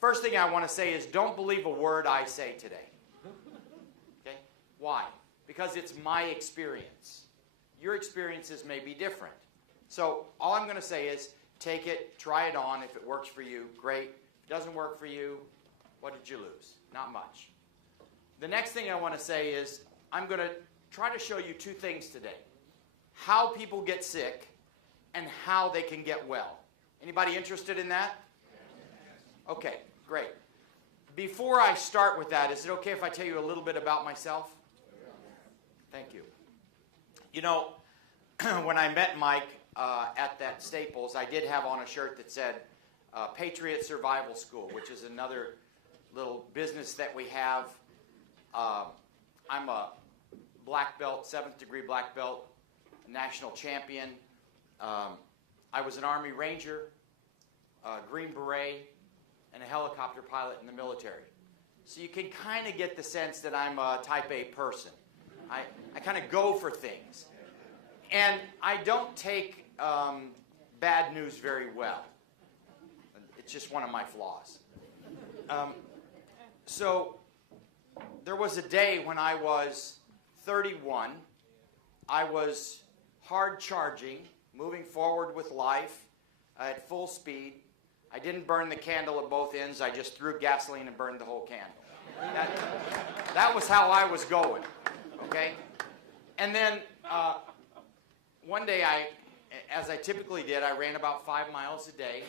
First thing I want to say is don't believe a word I say today. Okay? Why? Because it's my experience. Your experiences may be different. So all I'm going to say is take it, try it on. If it works for you, great. If it doesn't work for you, what did you lose? Not much. The next thing I want to say is I'm going to try to show you two things today. How people get sick and how they can get well. Anybody interested in that? Okay, great. Before I start with that, is it okay if I tell you a little bit about myself? Thank you. You know, when I met Mike at that Staples, I did have on a shirt that said Patriot Survival School, which is another little business that we have. I'm a black belt, 7th degree black belt, national champion. I was an Army Ranger, Green Beret, and a helicopter pilot in the military. So you can kind of get the sense that I'm a type A person. I kind of go for things. And I don't take bad news very well. It's just one of my flaws. So there was a day when I was 31. I was hard charging, moving forward with life at full speed. I didn't burn the candle at both ends. I just threw gasoline and burned the whole candle. That was how I was going. Okay? And then one day, as I typically did, I ran about 5 miles a day.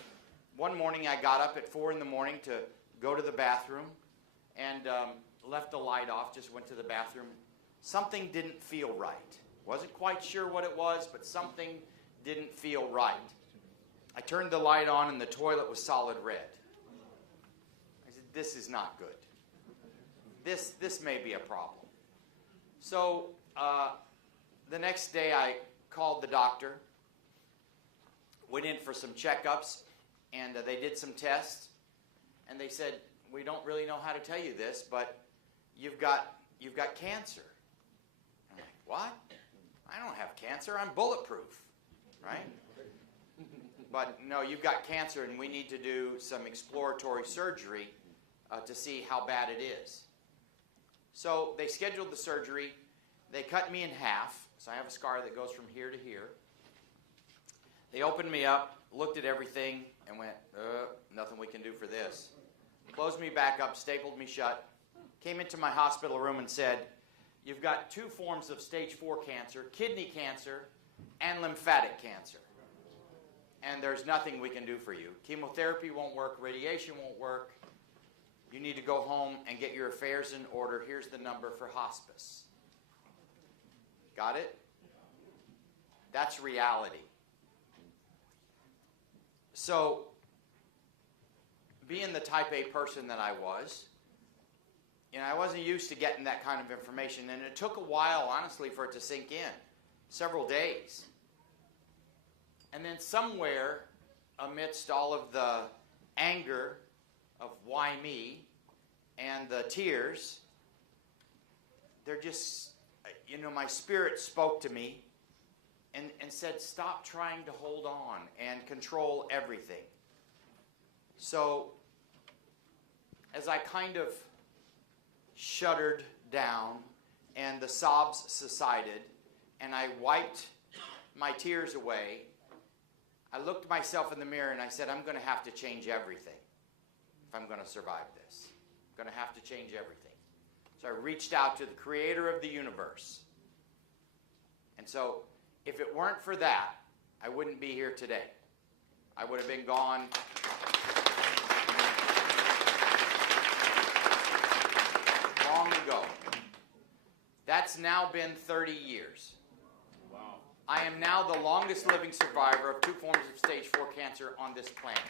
One morning, I got up at 4 in the morning to go to the bathroom and left the light off, just went to the bathroom. Something didn't feel right. Wasn't quite sure what it was, but something didn't feel right. I turned the light on, and the toilet was solid red. I said, this is not good. This may be a problem. So the next day, I called the doctor, went in for some checkups, and they did some tests, and they said, we don't really know how to tell you this, but you've got cancer. I'm like, what? I don't have cancer. I'm bulletproof, right? But no, you've got cancer, and we need to do some exploratory surgery to see how bad it is. So they scheduled the surgery. They cut me in half. So I have a scar that goes from here to here. They opened me up, looked at everything, and went, nothing we can do for this. Closed me back up, stapled me shut, came into my hospital room and said, you've got 2 forms of stage 4 cancer, kidney cancer and lymphatic cancer. And there's nothing we can do for you. Chemotherapy won't work, radiation won't work. You need to go home and get your affairs in order. Here's the number for hospice. Got it? That's reality. So, being the type A person that I was, I wasn't used to getting that kind of information, and it took a while, honestly, for it to sink in. Several days. And then somewhere, amidst all of the anger of why me and the tears, they're just, my spirit spoke to me and said, stop trying to hold on and control everything. So, as I kind of shuddered down and the sobs subsided and I wiped my tears away, I looked myself in the mirror and I said, I'm going to have to change everything if I'm going to survive this. I'm going to have to change everything. So I reached out to the creator of the universe. And so if it weren't for that, I wouldn't be here today. I would have been gone long ago. That's now been 30 years. I am now the longest living survivor of 2 forms of stage 4 cancer on this planet.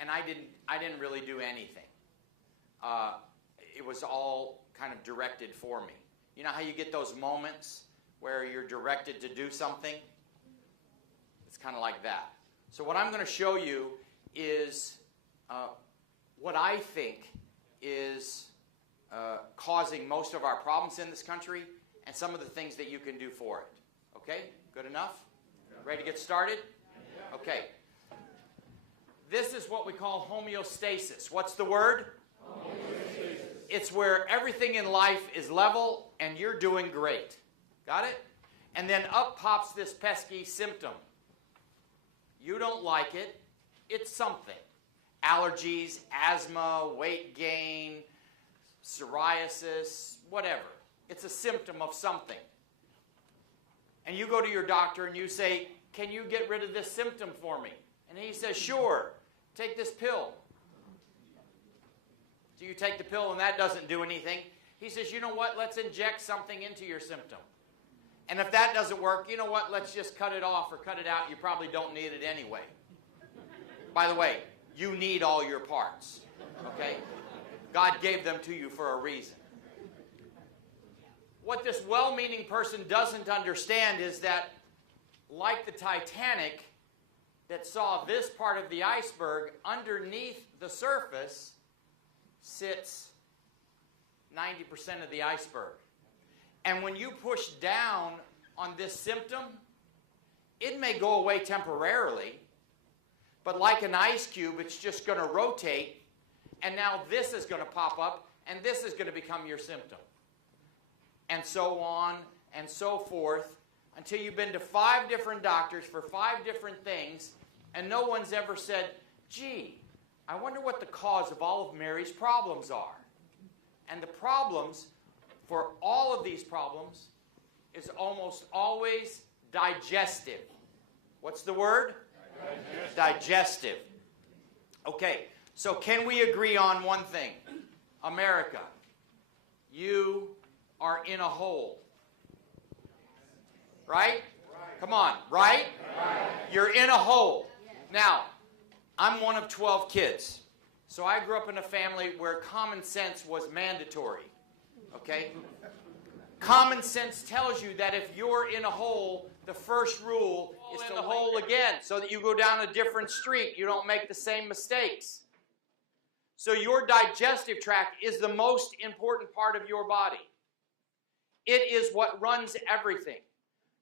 And I didn't really do anything. It was all kind of directed for me. You know how you get those moments where you're directed to do something? It's kind of like that. So what I'm going to show you is what I think is causing most of our problems in this country and some of the things that you can do for it. Okay? Good enough? Yeah. Ready to get started? Okay. This is what we call homeostasis. What's the word? Homeostasis. It's where everything in life is level and you're doing great. Got it? And then up pops this pesky symptom. You don't like it. It's something. Allergies, asthma, weight gain, psoriasis, whatever. It's a symptom of something. And you go to your doctor and you say, can you get rid of this symptom for me? And he says, sure, take this pill. So you take the pill and that doesn't do anything. He says, you know what, let's inject something into your symptom. And if that doesn't work, you know what, let's just cut it off or cut it out. You probably don't need it anyway. By the way, you need all your parts, okay? God gave them to you for a reason. What this well-meaning person doesn't understand is that, like the Titanic that saw this part of the iceberg, underneath the surface sits 90% of the iceberg. And when you push down on this symptom, it may go away temporarily, but like an ice cube, it's just going to rotate, and now this is going to pop up, and this is going to become your symptom. And so on and so forth, until you've been to 5 different doctors for 5 different things, and no one's ever said, gee, I wonder what the cause of all of Mary's problems are. And the problems for all of these problems is almost always digestive. What's the word? Digestive. Okay, so can we agree on one thing? America, you are in a hole. Right? Come on, right? You're in a hole. Now, I'm one of 12 kids. So I grew up in a family where common sense was mandatory. Okay? Common sense tells you that if you're in a hole, the first rule is to hole again so that you go down a different street. You don't make the same mistakes. So your digestive tract is the most important part of your body. It is what runs everything.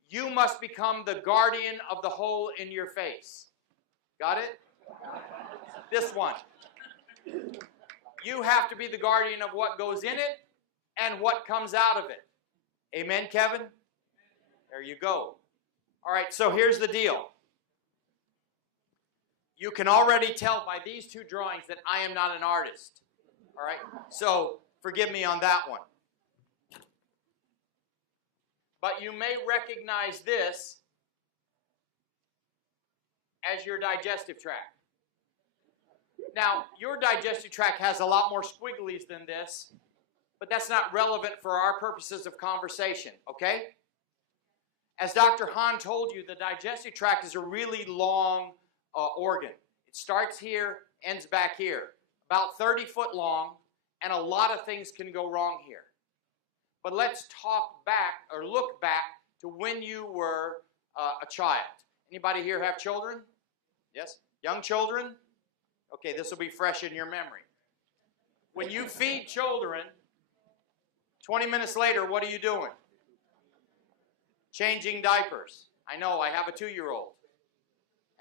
You must become the guardian of the hole in your face. Got it? This one. You have to be the guardian of what goes in it and what comes out of it. Amen, Kevin? There you go. All right, so here's the deal. You can already tell by these 2 drawings that I am not an artist. All right? So forgive me on that one. But you may recognize this as your digestive tract. Now, your digestive tract has a lot more squigglies than this, but that's not relevant for our purposes of conversation, okay? As Dr. Hahn told you, the digestive tract is a really long organ. It starts here, ends back here. About 30 foot long, and a lot of things can go wrong here. But let's talk back, or look back, to when you were a child. Anybody here have children? Yes? Young children? Okay, this will be fresh in your memory. When you feed children, 20 minutes later, what are you doing? Changing diapers. I know, I have a 2-year-old.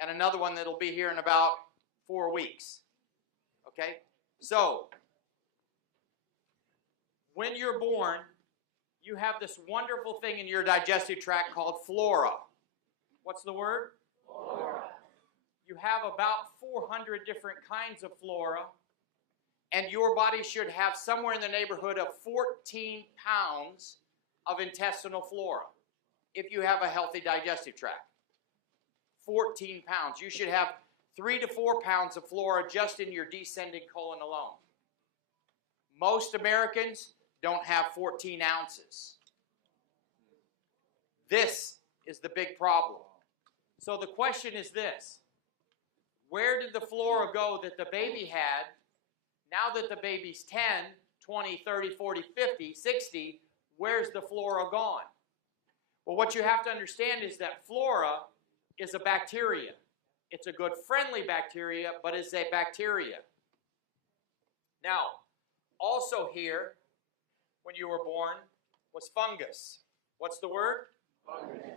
And another one that'll be here in about 4 weeks. Okay? So, when you're born, you have this wonderful thing in your digestive tract called flora. What's the word? Flora. You have about 400 different kinds of flora, and your body should have somewhere in the neighborhood of 14 pounds of intestinal flora if you have a healthy digestive tract. 14 pounds. You should have 3 to 4 pounds of flora just in your descending colon alone. Most Americans don't have 14 ounces. This is the big problem. So the question is this. Where did the flora go that the baby had? Now that the baby's 10, 20, 30, 40, 50, 60, where's the flora gone? Well, what you have to understand is that flora is a bacteria. It's a good friendly bacteria, but it's a bacteria. Now, also here, when you were born, was fungus. What's the word? Fungus.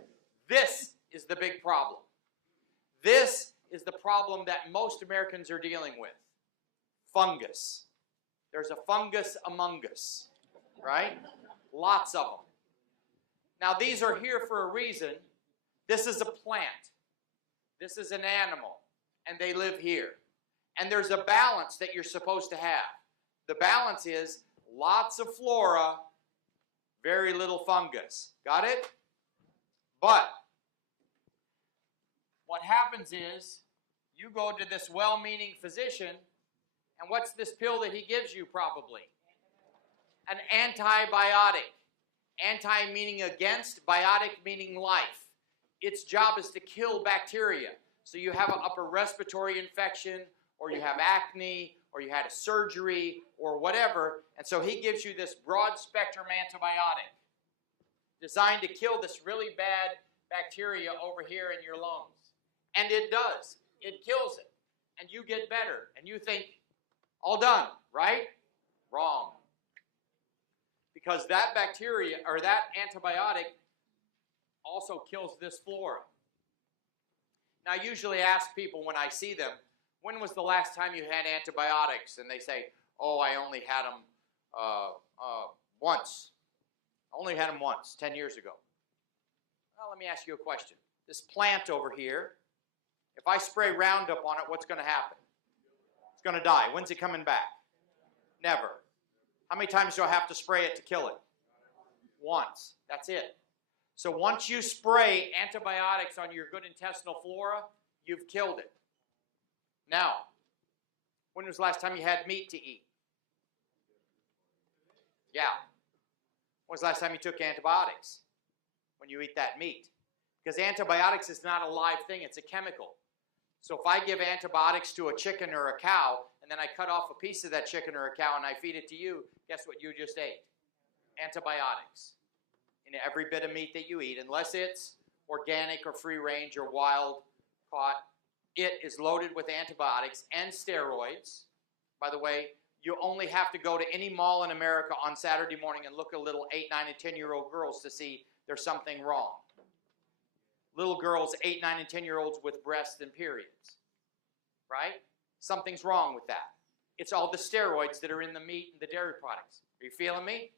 This is the big problem. This is the problem that most Americans are dealing with. Fungus. There's a fungus among us, right? Lots of them. Now, these are here for a reason. This is a plant. This is an animal, and they live here. And there's a balance that you're supposed to have. The balance is lots of flora, very little fungus. Got it? But what happens is you go to this well-meaning physician, and what's this pill that he gives you probably? An antibiotic. Anti meaning against, biotic meaning life. Its job is to kill bacteria. So you have an upper respiratory infection, or you have acne, or you had a surgery, or whatever, and so he gives you this broad-spectrum antibiotic designed to kill this really bad bacteria over here in your lungs. And it does. It kills it. And you get better. And you think, all done, right? Wrong. Because that bacteria, or that antibiotic, also kills this flora. Now, I usually ask people when I see them, when was the last time you had antibiotics? And they say, oh, I only had them once. I only had them once, 10 years ago. Well, let me ask you a question. This plant over here, if I spray Roundup on it, what's going to happen? It's going to die. When's it coming back? Never. How many times do I have to spray it to kill it? Once. That's it. So once you spray antibiotics on your good intestinal flora, you've killed it. Now, when was the last time you had meat to eat? Yeah. When was the last time you took antibiotics? When you eat that meat. Because antibiotics is not a live thing, it's a chemical. So if I give antibiotics to a chicken or a cow, and then I cut off a piece of that chicken or a cow and I feed it to you, guess what you just ate? Antibiotics. In every bit of meat that you eat, unless it's organic or free range or wild caught, it is loaded with antibiotics and steroids. By the way, you only have to go to any mall in America on Saturday morning and look at little 8, 9, and 10-year-old girls to see there's something wrong. Little girls, 8, 9, and 10-year-olds with breasts and periods. Right? Something's wrong with that. It's all the steroids that are in the meat and the dairy products. Are you feeling me?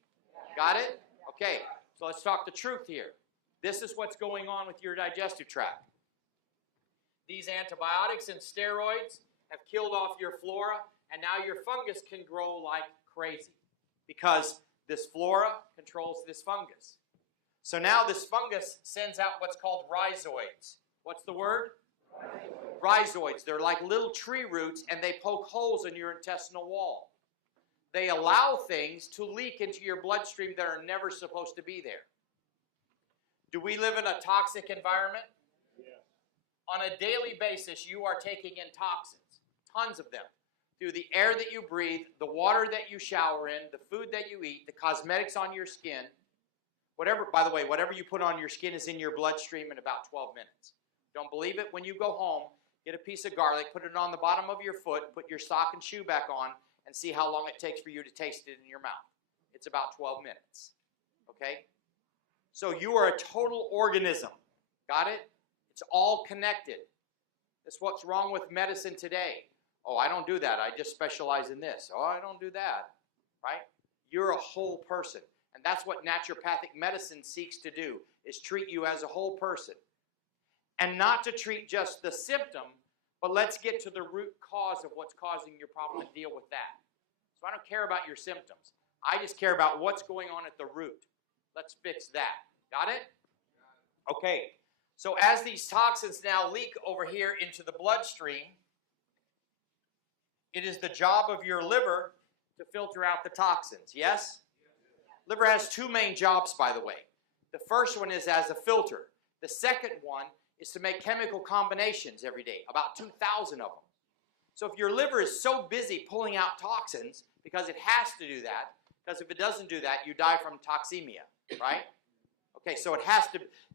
Got it? Okay. So let's talk the truth here. This is what's going on with your digestive tract. These antibiotics and steroids have killed off your flora, and now your fungus can grow like crazy because this flora controls this fungus. So now this fungus sends out what's called rhizoids. What's the word? Rhizoids. They're like little tree roots, and they poke holes in your intestinal wall. They allow things to leak into your bloodstream that are never supposed to be there. Do we live in a toxic environment? Yeah. On a daily basis, you are taking in toxins, tons of them, through the air that you breathe, the water that you shower in, the food that you eat, the cosmetics on your skin. Whatever, by the way, whatever you put on your skin is in your bloodstream in about 12 minutes. Don't believe it? When you go home, get a piece of garlic, put it on the bottom of your foot, put your sock and shoe back on, and see how long it takes for you to taste it in your mouth. It's about 12 minutes. Okay? So you are a total organism. Got it? It's all connected. That's what's wrong with medicine today. Oh, I don't do that. I just specialize in this. Oh, I don't do that. Right? You're a whole person. And that's what naturopathic medicine seeks to do, is treat you as a whole person. And not to treat just the symptom, but let's get to the root cause of what's causing your problem and deal with that. So I don't care about your symptoms. I just care about what's going on at the root. Let's fix that. Got it? Okay. So as these toxins now leak over here into the bloodstream, it is the job of your liver to filter out the toxins. Yes? Liver has two main jobs, by the way. The first one is as a filter. The second one is to make chemical combinations every day, about 2,000 of them. So if your liver is so busy pulling out toxins, because it has to do that, because if it doesn't do that, you die from toxemia, right? Okay, so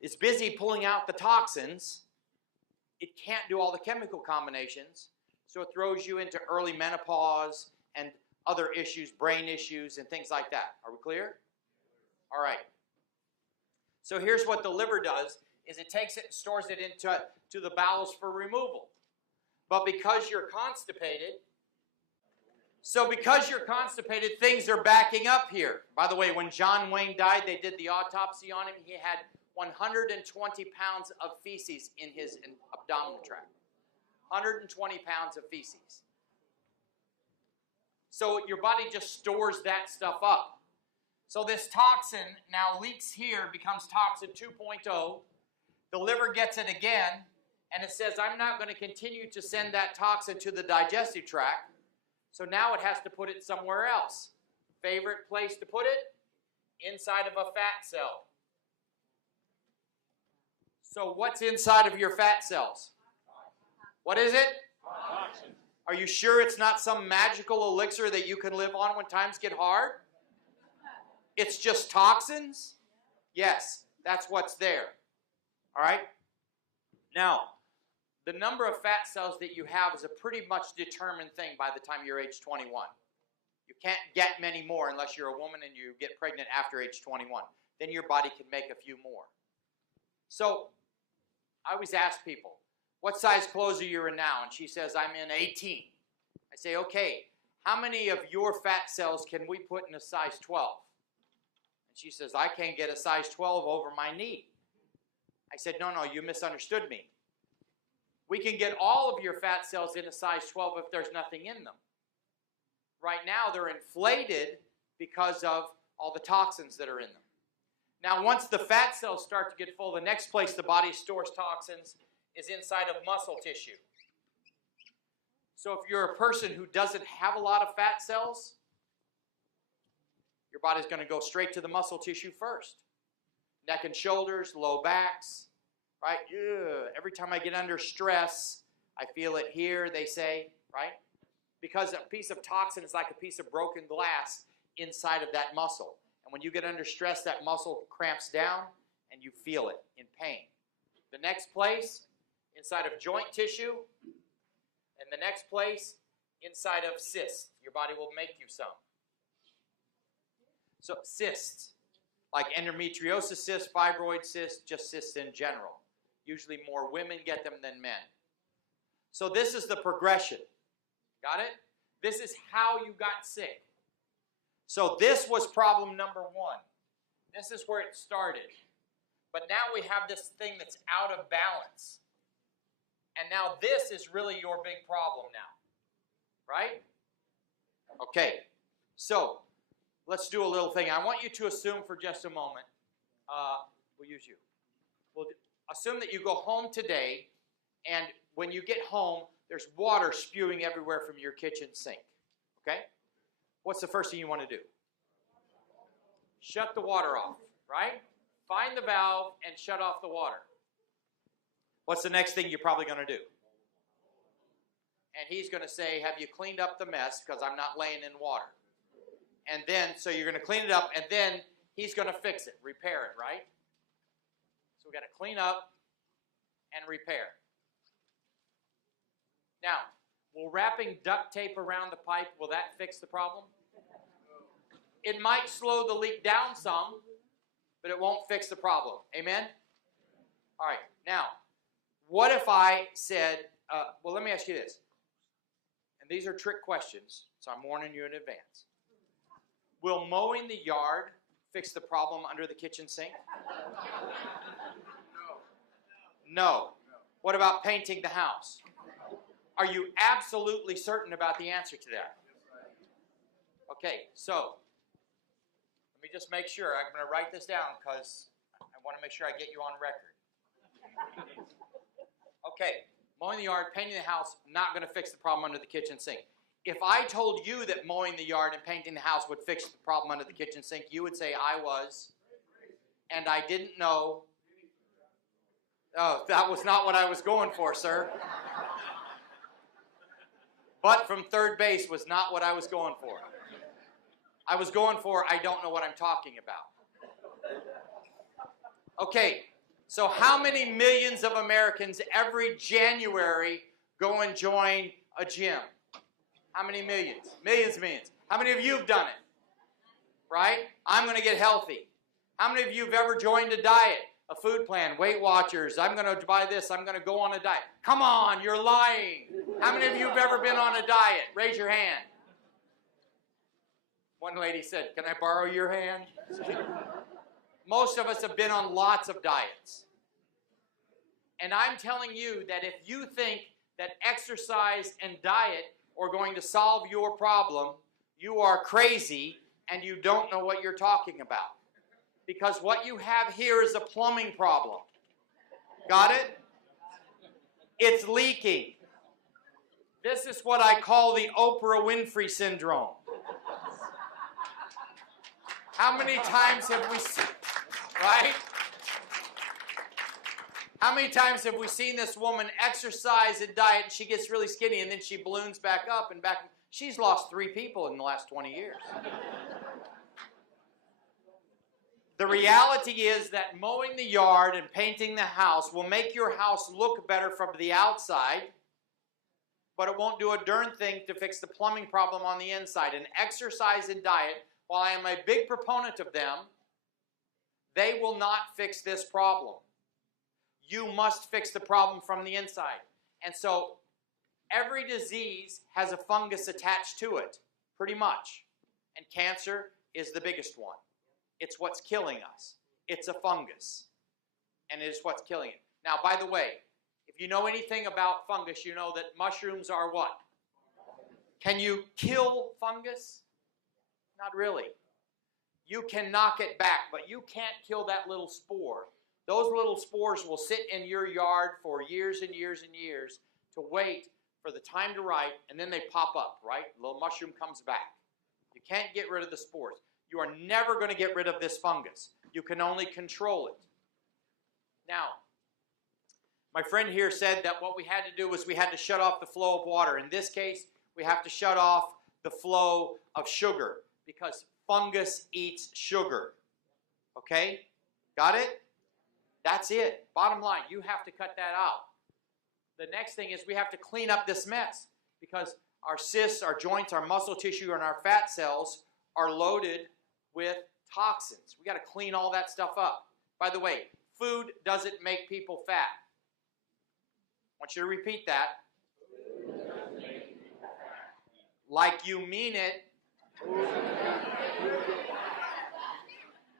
it's busy pulling out the toxins. It can't do all the chemical combinations, so it throws you into early menopause and other issues, brain issues, and things like that. Are we clear? All right. So here's what the liver does. is it takes it and stores it into the bowels for removal. But because you're constipated, things are backing up here. By the way, when John Wayne died, they did the autopsy on him. He had 120 pounds of feces in his abdominal tract. 120 pounds of feces. So your body just stores that stuff up. So this toxin now leaks here, becomes toxin 2.0. The liver gets it again, and it says, I'm not going to continue to send that toxin to the digestive tract. So now it has to put it somewhere else. Favorite place to put it? Inside of a fat cell. So what's inside of your fat cells? What is it? Toxin. Are you sure it's not some magical elixir that you can live on when times get hard? It's just toxins? Yes, that's what's there. All right? Now, the number of fat cells that you have is a pretty much determined thing by the time you're age 21. You can't get many more unless you're a woman and you get pregnant after age 21. Then your body can make a few more. So, I always ask people, what size clothes are you in now? And she says, I'm in 18. I say, okay, how many of your fat cells can we put in a size 12? And she says, I can't get a size 12 over my knee. I said, no, you misunderstood me. We can get all of your fat cells in a size 12 if there's nothing in them. Right now, they're inflated because of all the toxins that are in them. Now, once the fat cells start to get full, the next place the body stores toxins is inside of muscle tissue. So if you're a person who doesn't have a lot of fat cells, your body's going to go straight to the muscle tissue first. Neck and shoulders, low backs, right? Ugh. Every time I get under stress, I feel it here, they say, right? Because a piece of toxin is like a piece of broken glass inside of that muscle. And when you get under stress, that muscle cramps down and you feel it in pain. The next place, inside of joint tissue, and the next place, inside of cysts. Your body will make you some. So cysts, like endometriosis cysts, fibroid cysts, just cysts in general. Usually more women get them than men. So this is the progression. Got it? This is how you got sick. So this was problem number one. This is where it started. But now we have this thing that's out of balance. And now this is really your big problem now. Right? Okay. So, let's do a little thing. I want you to assume for just a moment, we'll use you. We'll assume that you go home today, and when you get home, there's water spewing everywhere from your kitchen sink. Okay? What's the first thing you want to do? Shut the water off, right? Find the valve and shut off the water. What's the next thing you're probably going to do? And he's going to say, have you cleaned up the mess? Because I'm not laying in water. And then, so you're going to clean it up, and then he's going to fix it, repair it, right? So we've got to clean up and repair. Now, will wrapping duct tape around the pipe, will that fix the problem? It might slow the leak down some, but it won't fix the problem. Amen? All right. Now, what if I said, well, let me ask you this. And these are trick questions, so I'm warning you in advance. Will mowing the yard fix the problem under the kitchen sink? No. What about painting the house? Are you absolutely certain about the answer to that? Okay, so let me just make sure. I'm going to write this down because I want to make sure I get you on record. Okay, mowing the yard, painting the house, not going to fix the problem under the kitchen sink. If I told you that mowing the yard and painting the house would fix the problem under the kitchen sink, you would say I was, and I didn't know. Oh, that was not what I was going for, sir. But from third base was not what I was going for. I was going for, I don't know what I'm talking about. Okay, so how many millions of Americans every January go and join a gym? How many millions? Millions, millions. How many of you have done it? Right? I'm going to get healthy. How many of you have ever joined a diet? A food plan, Weight Watchers, I'm going to buy this, I'm going to go on a diet. Come on, you're lying. How many of you have ever been on a diet? Raise your hand. One lady said, can I borrow your hand? Most of us have been on lots of diets. And I'm telling you that if you think that exercise and diet are going to solve your problem, you are crazy and you don't know what you're talking about. Because what you have here is a plumbing problem. Got it? It's leaking. This is what I call the Oprah Winfrey syndrome. How many times have we seen, right? How many times have we seen this woman exercise and diet and she gets really skinny and then she balloons back up and back? She's lost 3 people in the last 20 years. The reality is that mowing the yard and painting the house will make your house look better from the outside, but it won't do a darn thing to fix the plumbing problem on the inside. And exercise and diet, while I am a big proponent of them, they will not fix this problem. You must fix the problem from the inside. And so every disease has a fungus attached to it, pretty much. And cancer is the biggest one. It's what's killing us. It's a fungus. And it is what's killing it. Now, by the way, if you know anything about fungus, you know that mushrooms are what? Can you kill fungus? Not really. You can knock it back, but you can't kill that little spore. Those little spores will sit in your yard for years and years and years to wait for the time to right, and then they pop up, right? The little mushroom comes back. You can't get rid of the spores. You are never going to get rid of this fungus. You can only control it. Now, my friend here said that what we had to do was we had to shut off the flow of water. In this case, we have to shut off the flow of sugar because fungus eats sugar. Okay? Got it? That's it. Bottom line, you have to cut that out. The next thing is we have to clean up this mess because our cysts, our joints, our muscle tissue, and our fat cells are loaded with toxins. We got to clean all that stuff up. By the way, food doesn't make people fat. I want you to repeat that. Like you mean it.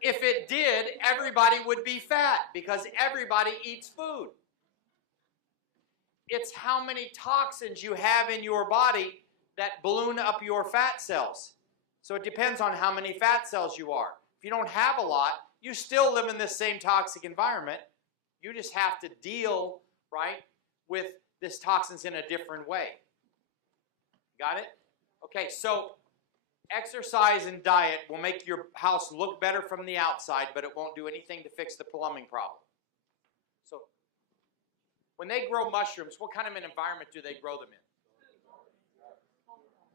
If it did, everybody would be fat because everybody eats food. It's how many toxins you have in your body that balloon up your fat cells. So it depends on how many fat cells you are. If you don't have a lot, you still live in this same toxic environment. You just have to deal, right, with this toxins in a different way. Got it? Okay, so exercise and diet will make your house look better from the outside, but it won't do anything to fix the plumbing problem. So when they grow mushrooms, what kind of an environment do they grow them in?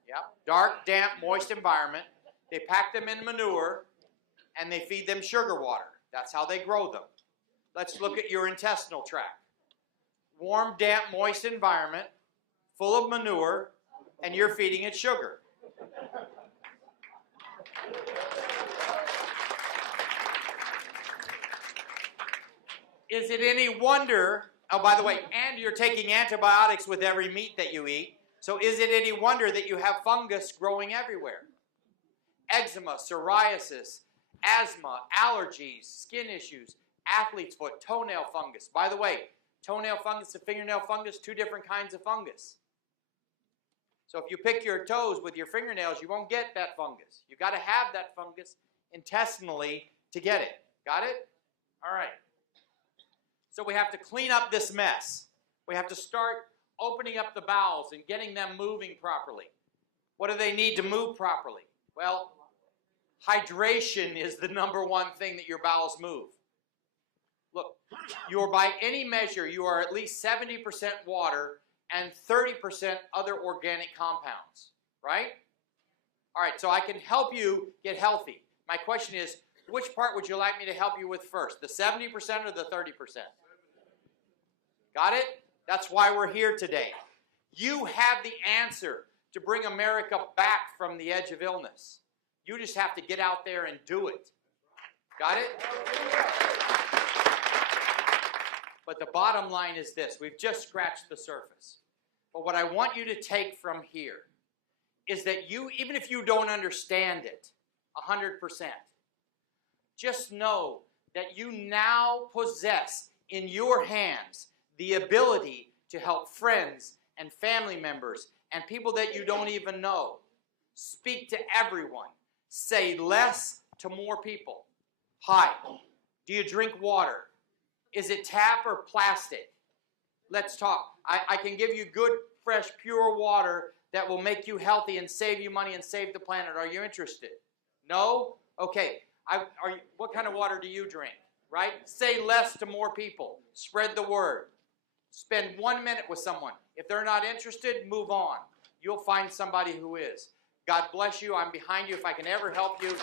Yep. Dark, damp, moist environment. They pack them in manure, and they feed them sugar water. That's how they grow them. Let's look at your intestinal tract. Warm, damp, moist environment, full of manure, and you're feeding it sugar. Is it any wonder, oh, by the way, and you're taking antibiotics with every meat that you eat, so is it any wonder that you have fungus growing everywhere? Eczema, psoriasis, asthma, allergies, skin issues, athlete's foot, toenail fungus. By the way, toenail fungus and fingernail fungus, 2 different kinds of fungus. So if you pick your toes with your fingernails, you won't get that fungus. You've got to have that fungus intestinally to get it. Got it? All right. So we have to clean up this mess. We have to start opening up the bowels and getting them moving properly. What do they need to move properly? Well, hydration is the #1 thing that your bowels move. Look, you're by any measure, you are at least 70% water and 30% other organic compounds, right? All right, so I can help you get healthy. My question is, which part would you like me to help you with first, the 70% or the 30%? Got it? That's why we're here today. You have the answer to bring America back from the edge of illness. You just have to get out there and do it. Got it? But the bottom line is this. We've just scratched the surface. But what I want you to take from here is that you, even if you don't understand it 100%, just know that you now possess in your hands the ability to help friends and family members and people that you don't even know. Speak to everyone. Say less to more people. Hi, do you drink water? Is it tap or plastic? Let's talk. I can give you good, fresh, pure water that will make you healthy and save you money and save the planet. Are you interested? No? Okay. What kind of water do you drink? Right? Say less to more people. Spread the word. Spend 1 minute with someone. If they're not interested, move on. You'll find somebody who is. God bless you. I'm behind you if I can ever help you.